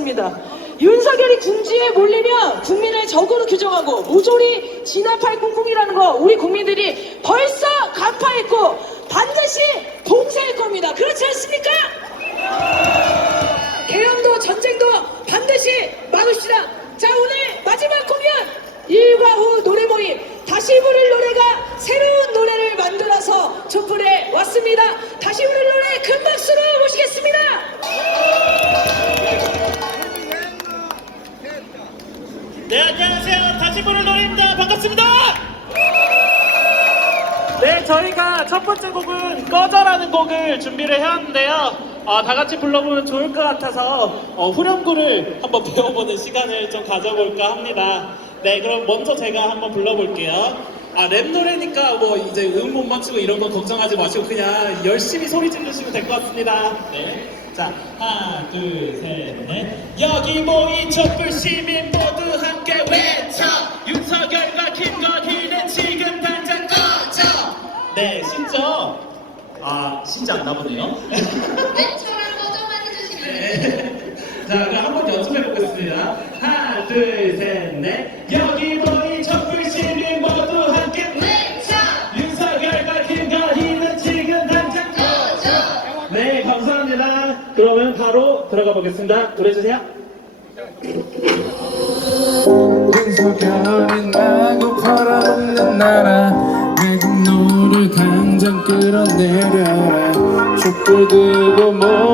같습니다. 윤석열이 궁지에 몰리면 국민을 적으로 규정하고 모조리 진압할 꿍꿍이라는 거 우리 국민들이 벌써 간파했고 반드시 봉쇄할 겁니다. 그렇지 않습니까? 개헌도 전쟁도 반드시 막읍시다. 자 오늘 마지막 공연 일과 후 노래 모임 다시 부를 노래가 새로운 노래를 만들어서 촛불에 왔습니다. 다시 부를 노래 큰박 네 안녕하세요. 다시 부를 노래입니다. 반갑습니다. 네 저희가 첫 번째 곡은 꺼져라는 곡을 준비를 해왔는데요. 아, 다 같이 불러보면 좋을 것 같아서 어, 후렴구를 한번 배워보는 시간을 좀 가져볼까 합니다. 네 그럼 먼저 제가 한번 불러볼게요. 아 랩 노래니까 뭐 이제 음 못 맞추고 이런 거 걱정하지 마시고 그냥 열심히 소리 지르시면 될 것 같습니다. 네. 자 하나 둘 셋 넷. 여기 모인 촛불 시민 모두 네 신죠 아 신지 않나 보네요. 왼쪽을 고정만 해주시면 자 그럼 한번 연습해 보겠습니다. 하나 둘 셋 넷. 여기 모인 촛불 시민 모두 함께. 외쳐 윤석열과 김건희는 지금 당장 꺼져! 네, 감사합니다. 그러면 바로 들어가 보겠습니다. 노래 주세요. 윤석열이 나고 팔아먹는 나라 끌어내려라. 촛불 들고 함께 부르자